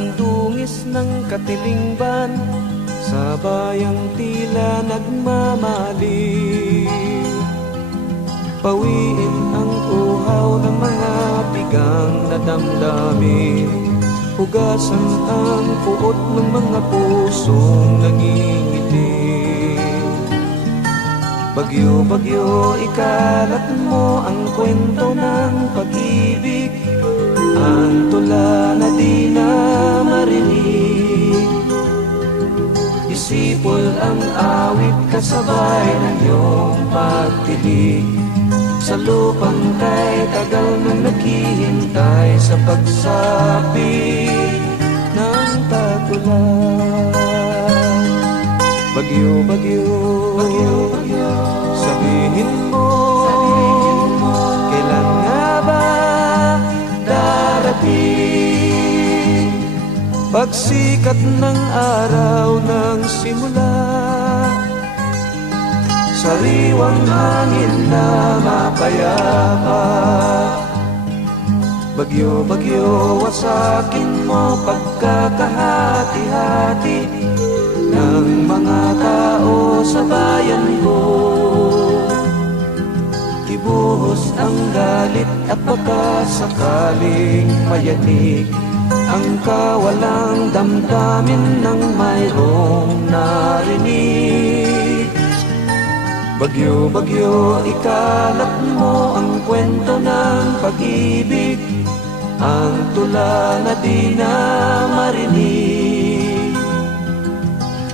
Ang dungis ng katilingban sa bayang tila nagmamali. Pawiin ang uhaw ng mga pigang na damdamin. Hugasan ang puot ng mga pusong nangingiti. Bagyo-bagyo, ikalat mo ang kwento ng pag-ibig. Ang tula na di na marinig. Isipol ang awit kasabay ng iyong pagtilig. Sa lupang kay tagal nang naghihintay sa pagsapit ng tagulan. Bagyo-bagyo, bagyo-bagyo, sabihin mo, kailan nga ba darating? Pagsikat ng araw ng simula, sariwang hangin na mapayapa. Bagyo-bagyo, wasakin mo pagkakahati-hati ng mga tao sa bayan ko. Ibuhos ang galit at baka sakaling mayanig ang kawalang damdamin ng mayroong narinig. Bagyo-bagyo, ikalat mo ang kwento ng pag-ibig. Ang tula na di na marinig.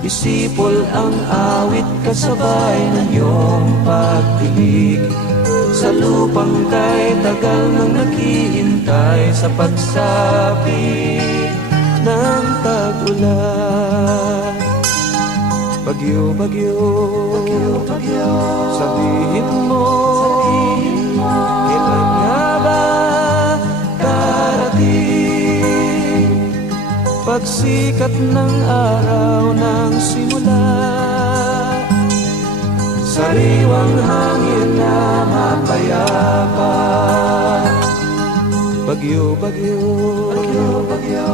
Isipol ang awit kasabay ng iyong pagtilig. Sa lupang kay tagal nang naghihintay sa pagsapit ng tag-ulan. Bagyo-bagyo, bagyo-bagyo, sabihin mo, kailan nga ba darating? Pagsikat ng araw ng simula, sariwang hangin na mapayapa. Bagyo-bagyo, bagyo-bagyo,